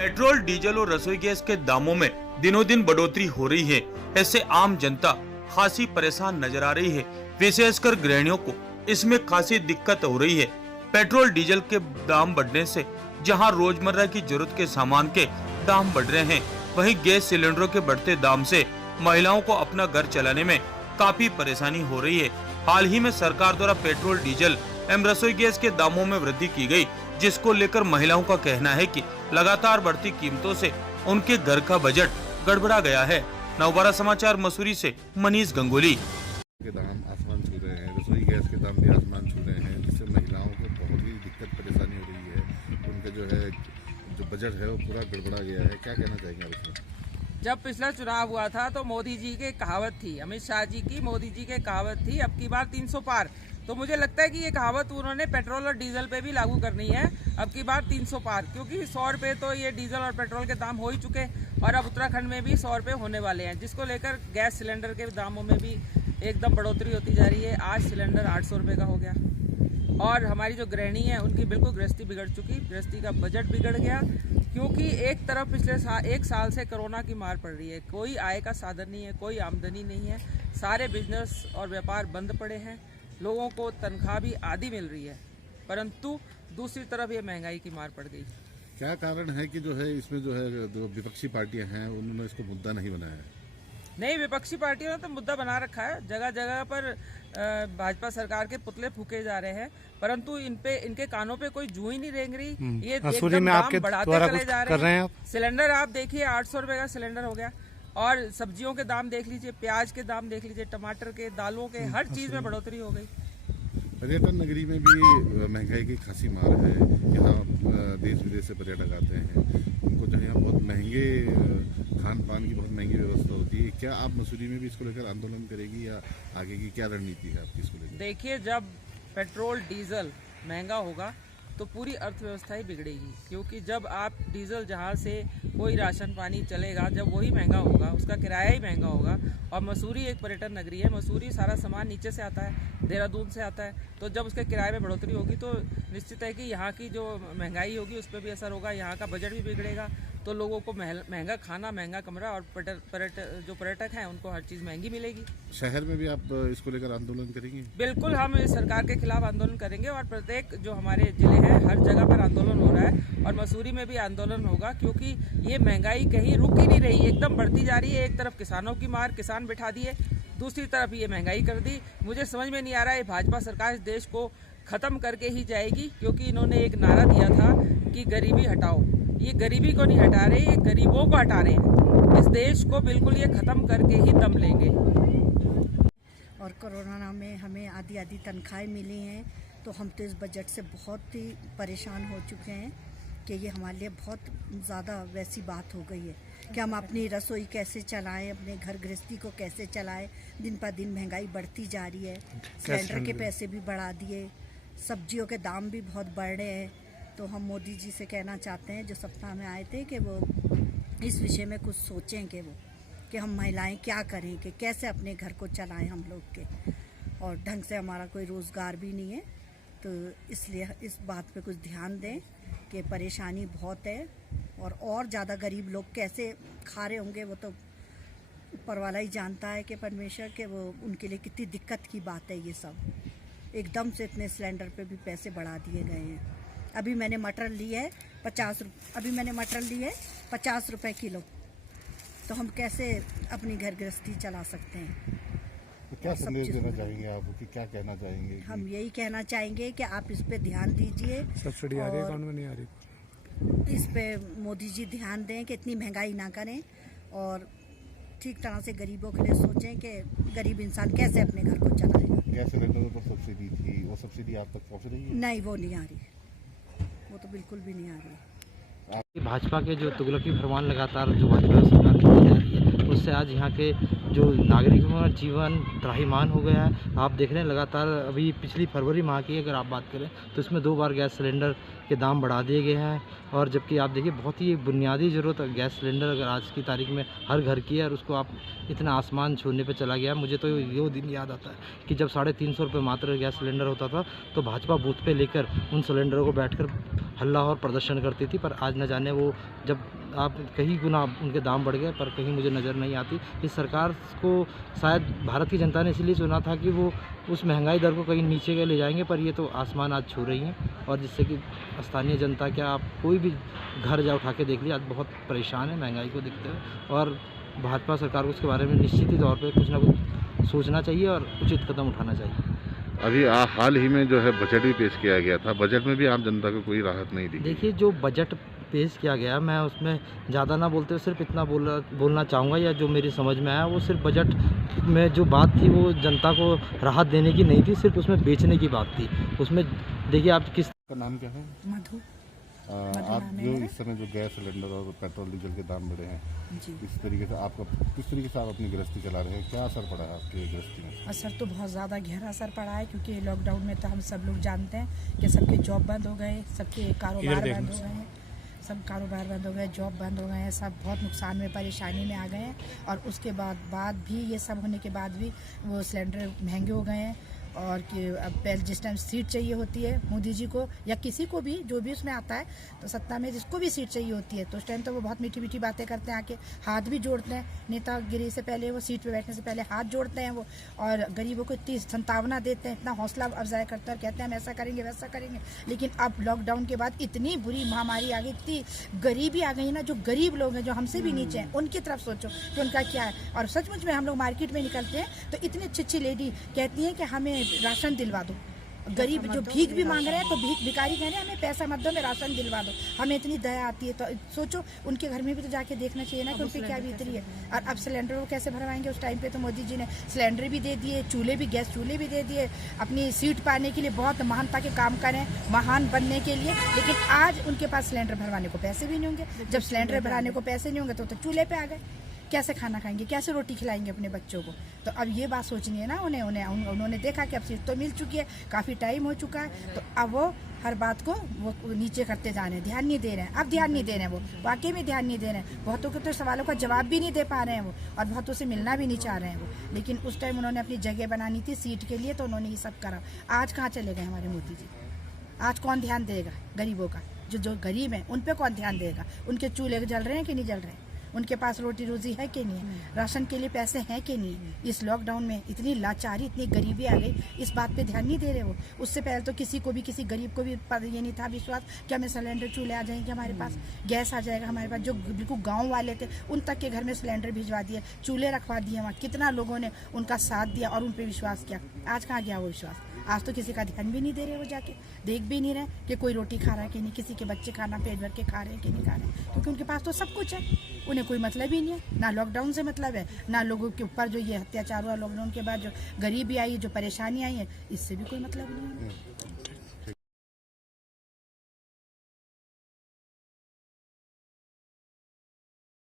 Petrol, diesel और रसोई gas के दामों में दिनों दिन बढ़ोतरी हो रही है। ऐसे आम जनता खासी परेशान नजर आ रही है। विशेषकर गृहिणियों को इसमें खासी दिक्कत हो रही है। पेट्रोल डीजल के दाम बढ़ने से जहां रोजमर्रा की जरूरत के सामान के दाम बढ़ रहे हैं, वहीं गैस सिलेंडरों के बढ़ते दाम से महिलाओं को अपना घर चलाने में काफी परेशानी हो रही है। हाल ही में सरकार द्वारा पेट्रोल, डीजल एवं रसोई गैस के दामों में वृद्धि की गई, जिसको लेकर महिलाओं का कहना है कि लगातार बढ़ती कीमतों से उनके घर का बजट गड़बड़ा गया है। नवबारा समाचार मसूरी से मनीष गंगोली। के दाम आसमान छू रहे हैं, रसोई गैस के दाम भी आसमान छू रहे हैं, जिससे महिलाओं को बहुत ही दिक्कत परेशानी हो रही है। उनका जो बजट है वो पूरा गड़बड़ा गया है। क्या कहना चाहेंगे आप इसमें? जब पिछला चुनाव हुआ था तो मोदी जी की कहावत थी, अमित शाह जी की, मोदी जी की कहावत थी, अब की बार 300 पार। तो मुझे लगता है कि ये कहावत उन्होंने पेट्रोल और डीजल पे भी लागू करनी है, अब की बार 300 पार, क्योंकि 100 रुपये तो ये डीजल और पेट्रोल के दाम हो ही चुके और अब उत्तराखंड में भी 100 रुपये होने वाले हैं, जिसको लेकर गैस सिलेंडर के दामों में भी एकदम बढ़ोतरी होती जा रही है। आज सिलेंडर 800 रुपये का हो गया और हमारी जो गृहिणी है उनकी बिल्कुल गृहस्थी बिगड़ चुकी, गृहस्थी का बजट बिगड़ गया, क्योंकि एक तरफ पिछले एक साल से कोरोना की मार पड़ रही है, कोई आय का साधन नहीं है, कोई आमदनी नहीं है, सारे बिजनेस और व्यापार बंद पड़े हैं, लोगों को तनख्वाह भी आधी मिल रही है, परंतु दूसरी तरफ ये महंगाई की मार पड़ गई। क्या कारण है कि जो है इसमें जो विपक्षी पार्टियां हैं उन्होंने इसको मुद्दा नहीं बनाया है? नहीं, विपक्षी पार्टियों ने तो मुद्दा बना रखा है, जगह जगह पर भाजपा सरकार के पुतले फूके जा रहे हैं, परंतु इनके कानों पे कोई जू ही नहीं रेंग रही। ये एकदम दाम बढ़ाते चले जा रहे हैं। सिलेंडर आप देखिए 800 रुपए का सिलेंडर हो गया और सब्जियों के दाम देख लीजिए, प्याज के दाम देख लीजिए, टमाटर के, दालों के, हर चीज में बढ़ोतरी हो गई। पर्यटन नगरी में भी महंगाई की खासी मार है। यहाँ देश विदेश से पर्यटक आते हैं, उनको जो यहाँ बहुत महंगे खान पान की बहुत महंगी व्यवस्था होती है। क्या आप मसूरी में भी इसको लेकर आंदोलन करेगी या आगे की क्या रणनीति है आपकी इसको लेकर? देखिए, जब पेट्रोल डीजल महंगा होगा तो पूरी अर्थव्यवस्था ही बिगड़ेगी, क्योंकि जब आप डीजल जहाँ से कोई राशन पानी चलेगा, जब वही महंगा होगा, उसका किराया ही महंगा होगा। और मसूरी एक पर्यटन नगरी है, मसूरी सारा सामान नीचे से आता है, देहरादून से आता है, तो जब उसके किराए में बढ़ोतरी होगी तो निश्चित है कि यहाँ की जो महंगाई होगी उस पर भी असर होगा, यहाँ का बजट भी बिगड़ेगा, तो लोगों को महंगा खाना, महंगा कमरा और जो पर्यटक हैं उनको हर चीज़ महंगी मिलेगी। शहर में भी आप इसको लेकर आंदोलन करेंगे? बिल्कुल, हम इस सरकार के खिलाफ आंदोलन करेंगे और प्रत्येक जो हमारे जिले हैं हर जगह पर आंदोलन हो रहा है और मसूरी में भी आंदोलन होगा, क्योंकि ये महंगाई कहीं रुक ही नहीं रही, एकदम बढ़ती जा रही है। एक तरफ किसानों की मार, किसान बिठा दिए, दूसरी तरफ ये महंगाई कर दी। मुझे समझ में नहीं आ रहा है भाजपा सरकार इस देश को खत्म करके ही जाएगी, क्योंकि इन्होंने एक नारा दिया था कि गरीबी हटाओ। ये गरीबी को नहीं हटा रहे, ये गरीबों को हटा रहे हैं। इस देश को बिल्कुल ये खत्म करके ही दम लेंगे। और कोरोना में हमें आधी तनख्वाहें मिली हैं, तो हम तो इस बजट से बहुत ही परेशान हो चुके हैं कि ये हमारे लिए बहुत ज़्यादा वैसी बात हो गई है कि हम अपनी रसोई कैसे चलाएं, अपने घर गृहस्थी को कैसे चलाएं। दिन पर दिन महंगाई बढ़ती जा रही है, सिलेंडर के पैसे भी बढ़ा दिए, सब्जियों के दाम भी बहुत बढ़ रहे हैं। तो हम मोदी जी से कहना चाहते हैं, जो सप्ताह में आए थे, कि वो इस विषय में कुछ सोचें कि हम महिलाएं क्या करें, कि कैसे अपने घर को चलाएं हम लोग के, और ढंग से हमारा कोई रोज़गार भी नहीं है, तो इसलिए इस बात पे कुछ ध्यान दें कि परेशानी बहुत है और ज़्यादा गरीब लोग कैसे खा रहे होंगे, वो तो ऊपर वाला ही जानता है कि परमेश्वर के वो उनके लिए कितनी दिक्कत की बात है। ये सब एकदम से इतने सिलेंडर पे भी पैसे बढ़ा दिए गए हैं। अभी मैंने मटर ली है 50 रुपये किलो, तो हम कैसे अपनी घर गृहस्थी चला सकते हैं? तो क्या संदेश देना चाहेंगे आप, कि क्या कहना चाहेंगे? हम यही कहना चाहेंगे कि आप इस पे ध्यान दीजिए। सब्सिडी आ रही है, अकाउंट में नहीं आ रही। इस पे मोदी जी ध्यान दें कि इतनी महंगाई ना करें और ठीक तरह से गरीबों के लिए सोचें कि गरीब इंसान कैसे अपने घर को चलाएगा। गैस सिलेंडर पर सब्सिडी थी, वो सब्सिडी आप तक पहुँच रही है? नहीं, वो नहीं आ रही, वो तो बिल्कुल भी नहीं आ रही। भाजपा के जो तुगलकी फरमान लगातार जो भाजपा सरकार की जा रही है, उससे आज यहाँ के जो नागरिकों का जीवन त्राहिमाम हो गया है। आप देख रहे हैं लगातार, अभी पिछली फरवरी माह की अगर आप बात करें तो इसमें 2 बार गैस सिलेंडर के दाम बढ़ा दिए गए हैं, और जबकि आप देखिए बहुत ही बुनियादी ज़रूरत गैस सिलेंडर अगर आज की तारीख में हर घर की है, और उसको आप इतना आसमान छूने पे चला गया। मुझे तो ये दिन याद आता है कि जब 350 रुपये मात्र गैस सिलेंडर होता था, तो भाजपा बूथ पे लेकर उन सिलेंडरों को बैठकर हल्ला और प्रदर्शन करती थी। पर आज न जाने वो जब आप कहीं गुना उनके दाम बढ़ गए, पर कहीं मुझे नज़र नहीं आती। इस सरकार को शायद भारत की जनता ने इसलिए चुना था कि वो उस महंगाई दर को कहीं नीचे के ले जाएंगे, पर ये तो आसमान आज छू रही हैं। और जिससे कि स्थानीय जनता, क्या आप कोई भी घर जा उठा के देख लीजिए, आज बहुत परेशान है महंगाई को देखते हुए। और भाजपा सरकार को उसके बारे में निश्चित ही तौर पर कुछ ना कुछ सोचना चाहिए और उचित कदम उठाना चाहिए। अभी हाल ही में जो है बजट भी पेश किया गया था, बजट में भी आम जनता को कोई राहत नहीं दी। देखिए, जो बजट पेश किया गया, मैं उसमें ज़्यादा ना बोलते हुए सिर्फ इतना बोलना चाहूँगा, या जो मेरी समझ में आया, वो सिर्फ बजट में जो बात थी वो जनता को राहत देने की नहीं थी, सिर्फ उसमें बेचने की बात थी। उसमें देखिए आप किस का नाम क्या है? मधु। आप जो इस समय जो गैस सिलेंडर और पेट्रोल डीजल के दाम बढ़े हैं, जी, इस तरीके से किस तरीके से आप अपनी गृहस्थी चला रहे हैं, क्या असर पड़ा है आपकी गृहस्थी में? असर तो बहुत ज़्यादा गहरा असर पड़ा है, क्योंकि लॉकडाउन में तो हम सब लोग जानते हैं कि सबके जॉब बंद हो गए, सबके कारोबार बंद हो गए हैं, सब कारोबार बंद हो गए, जॉब बंद हो गए हैं, सब बहुत नुकसान में, परेशानी में आ गए हैं। और उसके बाद भी ये सब होने के बाद भी वो सिलेंडर महंगे हो गए हैं। और कि अब पहले जिस टाइम सीट चाहिए होती है मोदी जी को या किसी को भी, जो भी उसमें आता है, तो सत्ता में जिसको भी सीट चाहिए होती है, तो उस टाइम तो वो बहुत मीठी मीठी बातें करते हैं, आके हाथ भी जोड़ते हैं। नेतागिरी से पहले वो सीट पे बैठने से पहले हाथ जोड़ते हैं वो, और गरीबों को इतनी संतावना देते हैं, इतना हौसला अफजाई करते हैं और कहते हैं हम ऐसा करेंगे वैसा करेंगे। लेकिन अब लॉकडाउन के बाद इतनी बुरी महामारी आ गई, इतनी गरीबी आ गई ना, जो गरीब लोग हैं, जो हमसे भी नीचे हैं, उनकी तरफ सोचो कि उनका क्या है। और सचमुच में हम लोग मार्केट में निकलते हैं तो इतनी अच्छी अच्छी लेडी कहती हैं कि हमें राशन दिलवा दो। गरीब जो भीख भी मांग रहे हैं, तो भिखारी कह रहे हैं हमें पैसा मत दो, हमें राशन दिलवा दो। हमें इतनी दया आती है, तो सोचो उनके घर में भी तो जाके देखना चाहिए ना कि उन पे क्या बीतरी है। और अब सिलेंडर वो कैसे भरवाएंगे? उस टाइम पे तो मोदी जी ने सिलेंडर भी दे दिए, चूल्हे भी, गैस चूल्हे भी दे दिए, अपनी सीट पाने के लिए बहुत महानता के काम करें, महान बनने के लिए। लेकिन आज उनके पास सिलेंडर भरवाने को पैसे भी नहीं होंगे। जब सिलेंडर भराने को पैसे नहीं होंगे तो चूल्हे पे आ गए, कैसे खाना खाएंगे, कैसे रोटी खिलाएंगे अपने बच्चों को? तो अब ये बात सोचनी है ना उन्होंने देखा कि अब सीट तो मिल चुकी है, काफ़ी टाइम हो चुका है, तो अब वो हर बात को वो नीचे करते जा रहे हैं, ध्यान नहीं दे रहे हैं। अब ध्यान नहीं दे रहे हैं, वो वाकई में ध्यान नहीं दे रहे हैं। बहुतों के तो सवालों का जवाब भी नहीं दे पा रहे हैं वो, और बहुतों से मिलना भी नहीं चाह रहे हैं वो। लेकिन उस टाइम उन्होंने अपनी जगह बनानी थी सीट के लिए, तो उन्होंने ये सब करा। आज कहाँ चले गए हमारे मोदी जी? आज कौन ध्यान देगा गरीबों का? जो गरीब हैं उन पर कौन ध्यान देगा? उनके चूल्हे जल रहे हैं कि नहीं जल रहे हैं? उनके पास रोटी रोजी है कि नहीं है? राशन के लिए पैसे हैं कि नहीं? इस लॉकडाउन में इतनी लाचारी, इतनी गरीबी आ गई, इस बात पे ध्यान नहीं दे रहे वो। उससे पहले तो किसी को भी, किसी गरीब को भी ये नहीं था विश्वास कि हमें सिलेंडर चूल्हे आ जाएंगे हमारे पास, गैस आ जाएगा हमारे पास। जो बिल्कुल गाँव वाले थे उन तक के घर में सिलेंडर भिजवा दिए, चूल्हे रखवा दिए वहाँ। कितना लोगों ने उनका साथ दिया और उन पर विश्वास किया। आज कहाँ गया वो विश्वास? आज तो किसी का ध्यान भी नहीं दे रहे वो, जाके देख भी नहीं रहे कि कोई रोटी खा रहा है कि नहीं, किसी के बच्चे खाना पेट भर के खा रहे हैं कि नहीं खा रहे हैं, क्योंकि उनके पास तो सब कुछ है। उन्हें कोई मतलब ही नहीं है, ना लॉकडाउन से मतलब है, ना लोगों के ऊपर जो ये अत्याचार हुआ लॉकडाउन के बाद, जो गरीबी आई, जो परेशानी आई है, इससे भी कोई मतलब नहीं है।